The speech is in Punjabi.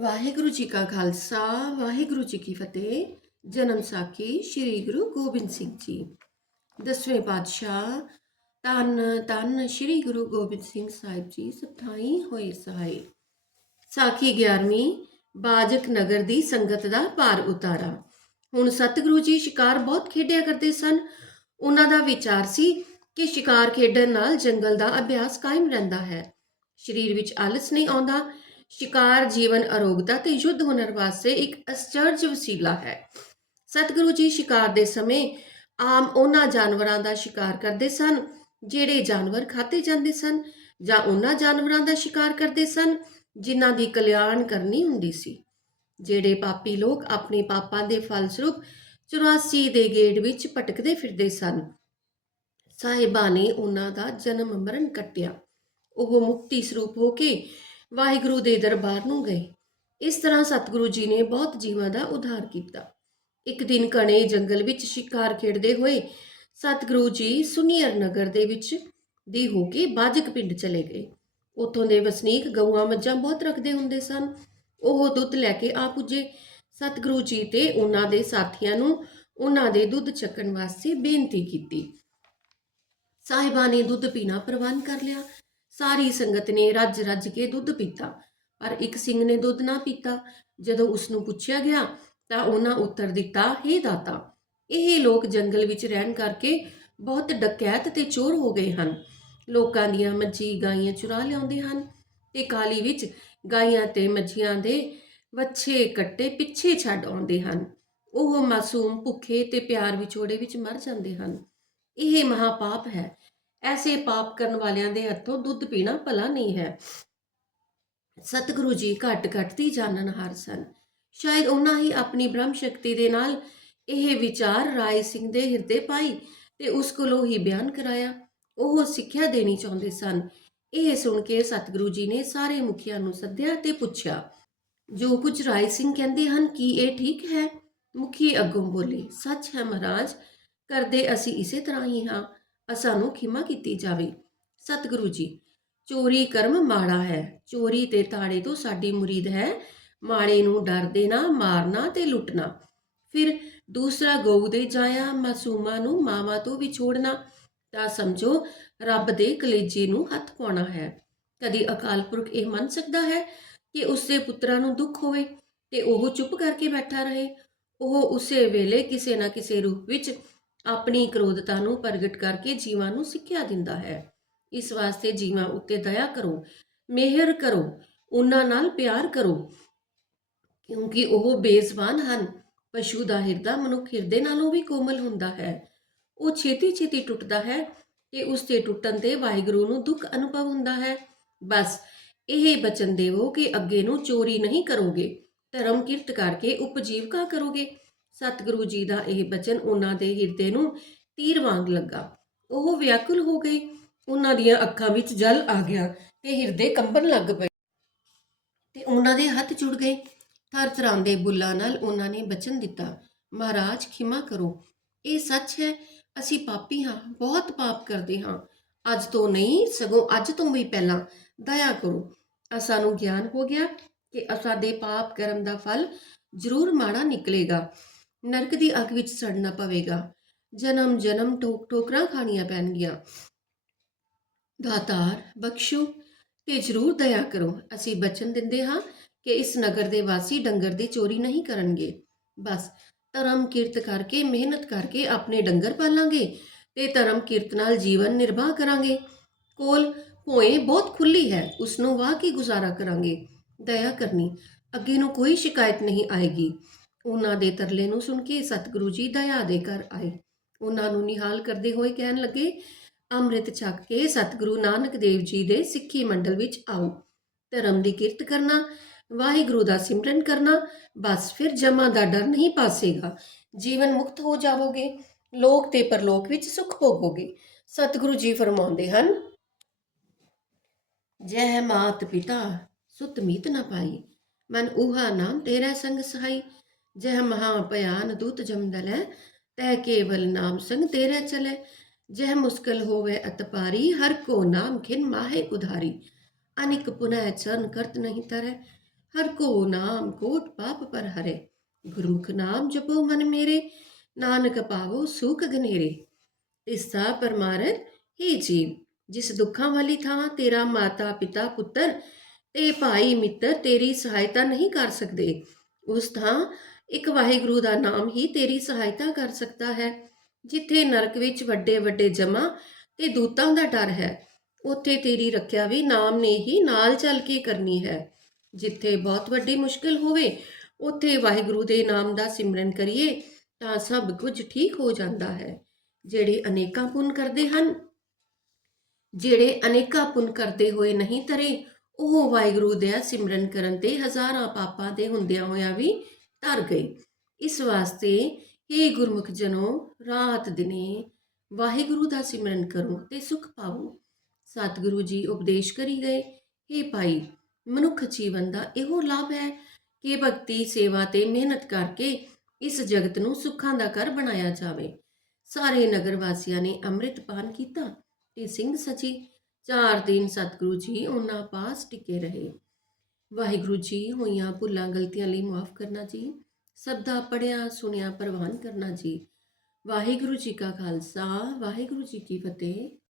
ਵਾਹਿਗੁਰੂ ਜੀ ਕਾ ਖਾਲਸਾ, ਵਾਹਿਗੁਰੂ ਜੀ ਕੀ ਫਤਿਹ। ਜਨਮ ਸਾਖੀ ਸ੍ਰੀ ਗੁਰੂ ਗੋਬਿੰਦ ਸਿੰਘ ਜੀ। ਦਸਵੇਂ ਪਾਤਸ਼ਾਹ ਤਨ ਤਨ ਸ੍ਰੀ ਗੁਰੂ ਗੋਬਿੰਦ ਸਿੰਘ ਸਾਹਿਬ ਜੀ, ਸਥਾਈ ਹੋਏ ਸਹਾਈ ਸਾਖੀ 11ਵੀਂ ਬਾਜਕ ਨਗਰ ਦੀ ਸੰਗਤ ਦਾ ਭਾਰ ਉਤਾਰਾ। ਹੁਣ ਸਤਿਗੁਰੂ ਜੀ ਸ਼ਿਕਾਰ ਬਹੁਤ ਖੇਡਿਆ ਕਰਦੇ ਸਨ। ਉਹਨਾਂ ਦਾ ਵਿਚਾਰ ਸੀ ਕਿ ਸ਼ਿਕਾਰ ਖੇਡਣ ਨਾਲ ਜੰਗਲ ਦਾ ਅਭਿਆਸ ਕਾਇਮ ਰਹਿੰਦਾ ਹੈ। ਸਰੀਰ ਵਿੱਚ ਆਲਸ ਨਹੀਂ ਆਉਂਦਾ ਸ਼ਿਕਾਰ ਜੀਵਨ ਅਰੋਗਤਾ ਤੇ ਯੁੱਧ ਹੁਨਰ ਵਾਸਤੇ ਇੱਕ ਅਸਚਰਜ ਵਸੀਲਾ ਹੈ। ਸਤਿਗੁਰੂ ਜੀ ਸ਼ਿਕਾਰ ਦੇ ਸਮੇਂ ਆਮ ਉਹਨਾਂ ਜਾਨਵਰਾਂ ਦਾ ਸ਼ਿਕਾਰ ਕਰਦੇ ਸਨ, ਜਿਹੜੇ ਜਾਨਵਰ ਖਾਤੇ ਜਾਂਦੇ ਸਨ ਜਾਂ ਉਹਨਾਂ ਜਾਨਵਰਾਂ ਦਾ ਸ਼ਿਕਾਰ ਕਰਦੇ ਸਨ, ਜਿਨ੍ਹਾਂ ਦੀ ਕਲਿਆਣ ਕਰਨੀ ਹੁੰਦੀ ਸੀ। ਜਿਹੜੇ ਪਾਪੀ ਲੋਕ ਆਪਣੇ ਪਾਪਾਂ ਦੇ ਫਲਸਰੂਪ 84 ਦੇ ਗੇੜ ਵਿੱਚ ਭਟਕਦੇ ਫਿਰਦੇ ਸਨ। ਸਾਹਿਬਾਂ ਨੇ ਉਹਨਾਂ ਦਾ ਜਨਮ ਮਰਨ ਕੱਟਿਆ। ਉਹ ਮੁਕਤੀ ਸਰੂਪ ਹੋ ਕੇ ਵਾਹਿਗੁਰੂ ਦੇ ਦਰਬਾਰ ਨੂੰ ਗਏ। ਇਸ ਤਰ੍ਹਾਂ ਸਤਿਗੁਰੂ ਜੀ ਨੇ ਬਹੁਤ ਜੀਵਾਂ ਦਾ ਉਧਾਰ ਕੀਤਾ। ਇੱਕ ਦਿਨ ਕਣੇ ਜੰਗਲ ਵਿੱਚ ਸ਼ਿਕਾਰ ਖੇਡਦੇ ਹੋਏ ਸਤਿਗੁਰੂ ਜੀ ਸੁਨੀਅਰ ਨਗਰ ਦੇ ਵਿੱਚ ਦੀ ਹੋ ਕੇ ਬਾਜਕ ਪਿੰਡ ਚਲੇ ਗਏ। ਉੱਥੋਂ ਦੇ ਵਸਨੀਕ ਗਊਆਂ ਮੱਝਾਂ ਬਹੁਤ ਰੱਖਦੇ ਹੁੰਦੇ ਸਨ। ਉਹ ਦੁੱਧ ਲੈ ਕੇ ਆ ਪੁੱਜੇ। ਸਤਿਗੁਰੂ ਜੀ ਤੇ ਉਹਨਾਂ ਦੇ ਸਾਥੀਆਂ ਨੂੰ ਉਹਨਾਂ ਦੇ ਦੁੱਧ ਚੱਕਣ ਵਾਸਤੇ ਬੇਨਤੀ ਕੀਤੀ। ਸਾਹਿਬਾਂ ਨੇ ਦੁੱਧ ਪੀਣਾ ਪ੍ਰਵਾਨ ਕਰ ਲਿਆ। ਸਾਰੀ ਸੰਗਤ ਨੇ ਰੱਜ ਰੱਜ ਕੇ ਦੁੱਧ ਪੀਤਾ। ਪਰ ਇੱਕ ਸਿੰਘ ਨੇ ਦੁੱਧ ਨਾ ਪੀਤਾ। ਜਦੋਂ ਉਸ ਨੂੰ ਪੁੱਛਿਆ ਗਿਆ, ਤਾਂ ਉਹਨਾਂ ਉੱਤਰ ਦਿੱਤਾ, ਹੇ ਦਾਤਾ, ਇਹ ਲੋਕ ਜੰਗਲ ਵਿੱਚ ਰਹਿਣ ਕਰਕੇ ਬਹੁਤ ਡਕੈਤ ਤੇ ਚੋਰ ਹੋ ਗਏ ਹਨ। ਲੋਕਾਂ ਦੀਆਂ ਮੱਝੀ ਗਾਈਆਂ ਚੁਰਾ ਲਿਆਉਂਦੇ ਹਨ ਤੇ ਕਾਲੀ ਵਿੱਚ ਗਾਈਆਂ ਤੇ ਮੱਝੀਆਂ ਦੇ ਵੱਛੇ ਕੱਟੇ ਪਿੱਛੇ ਛੱਡ ਆਉਂਦੇ ਹਨ। ਉਹ ਮਾਸੂਮ ਭੁੱਖੇ ਤੇ ਪਿਆਰ ਵਿਛੋੜੇ ਵਿੱਚ ਮਰ ਜਾਂਦੇ ਹਨ। ਇਹ ਮਹਾਪਾਪ ਹੈ। ਐਸੇ ਪਾਪ ਕਰਨ ਵਾਲਿਆਂ ਦੇ ਹੱਥੋਂ ਦੁੱਧ ਪੀਣਾ ਭਲਾ ਨਹੀਂ ਹੈ। ਸਤਿਗੁਰੂ ਜੀ ਘੱਟ ਘੱਟ ਦੀ ਜਾਣਨਹਾਰ ਸਨ। ਸ਼ਾਇਦ ਉਹਨਾਂ ਹੀ ਆਪਣੀ ਬ੍ਰਹਮ ਸ਼ਕਤੀ ਦੇ ਨਾਲ ਇਹ ਵਿਚਾਰ ਰਾਏ ਸਿੰਘ ਦੇ ਹਿਰਦੇ ਪਾਈ ਤੇ ਉਸ ਕੋਲੋਂ ਹੀ ਬਿਆਨ ਕਰਾਇਆ। ਉਹ ਸਿੱਖਿਆ ਦੇਣੀ ਚਾਹੁੰਦੇ ਸਨ। ਇਹ ਸੁਣ ਕੇ ਸਤਿਗੁਰੂ ਜੀ ਨੇ ਸਾਰੇ ਮੁਖੀਆਂ ਨੂੰ ਸੱਦਿਆ ਤੇ ਪੁੱਛਿਆ, ਜੋ ਕੁਝ ਰਾਏ ਸਿੰਘ ਕਹਿੰਦੇ ਹਨ, ਕੀ ਇਹ ਠੀਕ ਹੈ? ਮੁਖੀ ਅੱਗੋਂ ਬੋਲੇ, ਸੱਚ ਹੈ ਮਹਾਰਾਜ, ਕਰਦੇ ਅਸੀਂ ਇਸੇ ਤਰ੍ਹਾਂ ਹੀ ਹਾਂ। ਸਾਨੂੰ ਖਿਮਾ ਕੀਤੀ ਜਾਵੇ। ਸਤਿਗੁਰੂ ਜੀ, ਚੋਰੀ ਕਰਮ ਮਾੜਾ ਹੈ। ਚੋਰੀ ਤੇ ਤਾੜੇ ਤੋਂ ਸਾਡੀ ਮੁਰੀਦ ਹੈ। ਮਾੜੇ ਨੂੰ ਡਰ ਦੇਣਾ ਮਾਰਨਾ ਤੇ ਲੁੱਟਣਾ। ਫਿਰ ਦੂਸਰਾ ਗਊ ਦੇ ਜਾਇਆ ਮਾਸੂਮਾਂ ਨੂੰ ਮਾਵਾਂ ਤੋਂ ਵਿਛੋੜਨਾ। ਤਾਂ ਸਮਝੋ, ਰੱਬ ਦੇ ਕਲੇਜੇ ਨੂੰ ਹੱਥ ਪਾਉਣਾ ਹੈ। ਕਦੀ ਅਕਾਲ ਪੁਰਖ ਇਹ ਮੰਨ ਸਕਦਾ ਹੈ ਕਿ ਉਸਦੇ ਪੁੱਤਰਾਂ ਨੂੰ ਦੁੱਖ ਹੋਵੇ ਤੇ ਉਹ ਚੁੱਪ ਕਰਕੇ ਬੈਠਾ ਰਹੇ। ਉਹ ਉਸੇ ਵੇਲੇ ਕਿਸੇ ਨਾ ਕਿਸੇ ਰੂਪ ਵਿੱਚ ਆਪਣੀ ਕ੍ਰੋਧਤਾ ਨੂੰ ਪ੍ਰਗਟ ਕਰਕੇ ਜੀਵਾਂ ਨੂੰ ਸਿੱਖਿਆ ਦਿੰਦਾ ਹੈ। ਇਸ ਵਾਸਤੇ ਜੀਵਾਂ ਉੱਤੇ ਦਇਆ ਕਰੋ, ਮਿਹਰ ਕਰੋ, ਉਹਨਾਂ ਨਾਲ ਪਿਆਰ ਕਰੋ, ਕਿਉਂਕਿ ਉਹ ਬੇਜ਼ਬਾਨ ਹਨ। ਪਸ਼ੂ ਦਾ ਹਿਰਦਾ ਮਨੁੱਖ ਹਿਰਦੇ ਨਾਲੋਂ ਵੀ ਕੋਮਲ ਹੁੰਦਾ ਹੈ। ਉਹ ਛੇਤੀ ਛੇਤੀ ਟੁੱਟਦਾ ਹੈ ਤੇ ਉਸ ਦੇ ਟੁੱਟਣ ਤੇ ਵਾਹਿਗੁਰੂ ਨੂੰ ਦੁੱਖ ਅਨੁਭਵ ਹੁੰਦਾ ਹੈ। ਬਸ ਇਹ ਬਚਨ ਦੇਵੋ ਕਿ ਅੱਗੇ ਨੂੰ ਚੋਰੀ ਨਹੀਂ ਕਰੋਗੇ ਧਰਮ ਕਿਰਤ ਕਰਕੇ ਉਪਜੀਵਕਾ ਕਰੋਗੇ। ਸਤਿਗੁਰੂ ਜੀ ਦਾ ਇਹ ਬਚਨ ਉਹਨਾਂ ਦੇ ਹਿਰਦੇ ਨੂੰ ਤੀਰ ਵਾਂਗ ਲੱਗਾ। ਉਹ ਵਿਆਕੁਲ ਹੋ ਗਏ। ਉਹਨਾਂ ਦੀਆਂ ਅੱਖਾਂ ਵਿੱਚ ਜਲ ਆ ਗਿਆ ਤੇ ਹਿਰਦੇ ਕੰਬਣ ਲੱਗ ਪਏ। ਤੇ ਉਹਨਾਂ ਦੇ ਹੱਥ ਜੁੜ ਗਏ। ਥਰ ਥਰਾਂਦੇ ਬੁੱਲਾਂ ਨਾਲ ਉਹਨਾਂ ਨੇ ਬਚਨ ਦਿੱਤਾ। ਮਹਾਰਾਜ, ਖਿਮਾ ਕਰੋ। ਇਹ ਸੱਚ ਹੈ, ਅਸੀਂ ਪਾਪੀ ਹਾਂ, ਬਹੁਤ ਪਾਪ ਕਰਦੇ ਹਾਂ। ਅੱਜ ਤੋਂ ਨਹੀਂ, ਸਗੋਂ ਅੱਜ ਤੋਂ ਵੀ ਪਹਿਲਾਂ ਦਇਆ ਕਰੋ। ਅਸਾਂ ਨੂੰ ਗਿਆਨ ਹੋ ਗਿਆ ਕਿ ਅਸਾਂ ਦੇ ਪਾਪ ਕਰਮ ਦਾ ਫਲ ਜ਼ਰੂਰ ਮਾੜਾ ਨਿਕਲੇਗਾ। ਨਰਕ ਦੀ ਅੱਗ ਵਿੱਚ ਸੜਨਾ ਪਵੇਗਾ। ਜਨਮ ਜਨਮ, ਠੋਕ, ਠੋਕਰਾਂ ਖਾਣੀਆਂ ਪੈਣਗੀਆਂ। ਦਾਤਾਰ, ਬਖਸ਼ੋ ਤੇ ਜ਼ਰੂਰ ਦਇਆ ਕਰੋ। ਅਸੀਂ ਬਚਨ ਦਿੰਦੇ ਹਾਂ ਕਿ ਇਸ ਨਗਰ ਦੇ ਵਾਸੀ ਡੰਗਰ ਦੀ ਚੋਰੀ ਨਹੀਂ ਕਰਨਗੇ। ਬਸ ਧਰਮ ਕਿਰਤ ਕਰਕੇ, ਮਿਹਨਤ ਕਰਕੇ ਆਪਣੇ ਡੰਗਰ ਪਾਲਾਂਗੇ ਤੇ ਧਰਮ ਕਿਰਤ ਨਾਲ ਜੀਵਨ ਨਿਰਵਾਹ ਕਰਾਂਗੇ। ਕੋਲ ਭੋਏ ਬਹੁਤ ਖੁੱਲੀ ਹੈ ਉਸ ਨੂੰ ਵਾਹ ਕੇ ਗੁਜ਼ਾਰਾ ਕਰਾਂਗੇ। ਦਇਆ ਕਰਨੀ, ਅੱਗੇ ਨੂੰ ਕੋਈ ਸ਼ਿਕਾਇਤ ਨਹੀਂ ਆਏਗੀ। ਉਹਨਾਂ ਦੇ ਤਰਲੇ ਨੂੰ ਸੁਣ ਕੇ ਸਤਿਗੁਰੂ ਜੀ ਦਇਆ ਦੇ ਘਰ ਆਏ। ਉਹਨਾਂ ਨੂੰ ਨਿਹਾਲ ਕਰਦੇ ਹੋਏ ਕਹਿਣ ਲੱਗੇ, ਅੰਮ੍ਰਿਤ ਛਕ ਕੇ ਸਤਿਗੁਰੂ ਨਾਨਕ ਦੇਵ ਜੀ ਦੇ ਸਿੱਖੀ ਮੰਡਲ ਵਿੱਚ ਆਓ। ਧਰਮ ਦੀ ਕਿਰਤ ਕਰਨਾ, ਵਾਹਿਗੁਰੂ ਦਾ ਸਿਮਰਨ ਕਰਨਾ, ਬਸ ਫਿਰ ਜਮਾ ਦਾ ਡਰ ਨਹੀਂ ਪਾਸੇਗਾ। ਜੀਵਨ ਮੁਕਤ ਹੋ ਜਾਵੋਗੇ, ਲੋਕ ਤੇ ਪਰਲੋਕ ਵਿੱਚ ਸੁਖ ਭੋਗੋਗੇ। ਸਤਿਗੁਰੂ ਜੀ ਫਰਮਾਉਂਦੇ ਹਨ, ਜੈ ਮਾਤ ਪਿਤਾ, ਸੁਤ ਮੀਤ ਨ ਪਾਈ। ਮਨ ਉਹਾ ਨਾਮ ਤੇਰਾ ਸੰਗ ਸਹਾਈ। ਜਹ ਮਹਾ ਭਿਆਨ ਦੂਤ ਜਮਦਲ ਹੈ ਤੈ ਕੇਵਲ ਨਾਮ ਸੰਗ ਤੇਰਾ ਚਲੇ। ਜਹ ਮੁਸਕਲ ਹੋਵੇ ਅਤਪਾਰੀ ਹਰ ਕੋ ਨਾਮ ਖਿਨ ਮਾਹੇ ਉਧਾਰੀ। ਅਨਿਕ ਪੁਨਹ ਚਰਨ ਕਰਤ ਨਹੀਂ ਤਰੈ, ਹਰ ਕੋ ਨਾਮ ਕੋਟ ਪਾਪ ਪਰ ਹਰੇ। ਗੁਰਮੁਖ ਨਾਮ ਜਪੋ ਮਨ ਮੇਰੇ, ਨਾਨਕ ਪਾਵੋ ਸੁਖ ਗਨੇਰੇ। ਤਿਸਾ ਪਰਮਾਰਥ ਹੀ ਜੀਵ, ਜਿਸ ਦੁੱਖਾਂ ਵਾਲੀ ਥਾਂ ਤੇਰਾ ਮਾਤਾ ਪਿਤਾ ਪੁੱਤਰ, ਤੇ ਭਾਈ ਮਿੱਤਰ ਤੇਰੀ ਸਹਾਇਤਾ ਨਹੀਂ ਕਰ ਸਕਦੇ। ਉਸ ਥਾਂ ਇੱਕ ਵਾਹਿਗੁਰੂ ਦਾ ਨਾਮ ਹੀ ਤੇਰੀ ਸਹਾਇਤਾ ਕਰ ਸਕਦਾ ਹੈ, ਜਿੱਥੇ ਨਰਕ ਵਿੱਚ ਵੱਡੇ ਵੱਡੇ ਜਮਾ ਤੇ ਦੂਤਾਂ ਦਾ ਡਰ ਹੈ, ਉੱਥੇ ਤੇਰੀ ਰੱਖਿਆ ਵੀ ਨਾਮ ਨੇ ਹੀ ਨਾਲ ਚੱਲ ਕੇ ਕਰਨੀ ਹੈ। ਜਿੱਥੇ ਬਹੁਤ ਵੱਡੀ ਮੁਸ਼ਕਿਲ ਹੋਵੇ, ਉੱਥੇ ਵਾਹਿਗੁਰੂ ਦੇ ਨਾਮ ਦਾ ਸਿਮਰਨ ਕਰੀਏ, ਤਾਂ ਸਭ ਕੁਝ ਠੀਕ ਹੋ ਜਾਂਦਾ ਹੈ। ਜਿਹੜੇ ਅਨੇਕਾਂ ਪੁੰਨ ਕਰਦੇ ਹਨ, ਜਿਹੜੇ ਅਨੇਕਾਂ ਪੁੰਨ ਕਰਦੇ ਹੋਏ ਨਹੀਂ ਤਰੇ, ਉਹ ਵਾਹਿਗੁਰੂ ਦੇ ਸਿਮਰਨ ਕਰਨ ਤੇ ਹਜ਼ਾਰਾਂ ਪਾਪਾਂ ਦੇ ਹੁੰਦਿਆਂ ਹੋਇਆਂ ਵੀ ਧਰ ਗਏ ਇਸ ਵਾਸਤੇ ਇਹ ਗੁਰਮੁਖ ਜਨੋ, ਰਾਤ ਦਿਨੇ ਵਾਹਿਗੁਰੂ ਦਾ ਸਿਮਰਨ ਕਰੋ ਤੇ ਸੁਖ ਪਾਵੋ। ਸਤਿਗੁਰੂ ਜੀ ਉਪਦੇਸ਼ ਕਰੀ ਗਏ हे ਭਾਈ, ਮਨੁੱਖ ਜੀਵਨ ਦਾ ਇਹੋ ਲਾਭ ਹੈ ਕਿ ਭਗਤੀ, ਸੇਵਾ ਤੇ ਮਿਹਨਤ ਕਰਕੇ ਇਸ ਜਗਤ ਨੂੰ ਸੁੱਖਾਂ ਦਾ ਘਰ ਬਣਾਇਆ ਜਾਵੇ। ਸਾਰੇ ਨਗਰ ਵਾਸੀਆਂ ਨੇ ਅੰਮ੍ਰਿਤ ਪਾਨ ਕੀਤਾ ਤੇ ਸਿੰਘ ਸਚੀ। ਚਾਰ ਦਿਨ ਸਤਿਗੁਰੂ ਜੀ ਉਹਨਾਂ ਪਾਸ ਟਿਕੇ ਰਹੇ। ਵਾਹਿਗੁਰੂ ਜੀ, ਹੋਈਆਂ ਭੁੱਲਾਂ, ਗਲਤੀਆਂ ਲਈ ਮਾਫ ਕਰਨਾ ਜੀ। ਸਭ ਦਾ ਪੜਿਆ ਸੁਣਿਆ, ਪ੍ਰਵਾਨ ਕਰਨਾ ਜੀ। ਵਾਹਿਗੁਰੂ ਜੀ ਕਾ ਖਾਲਸਾ, ਵਾਹਿਗੁਰੂ ਜੀ ਕੀ ਫਤਿਹ।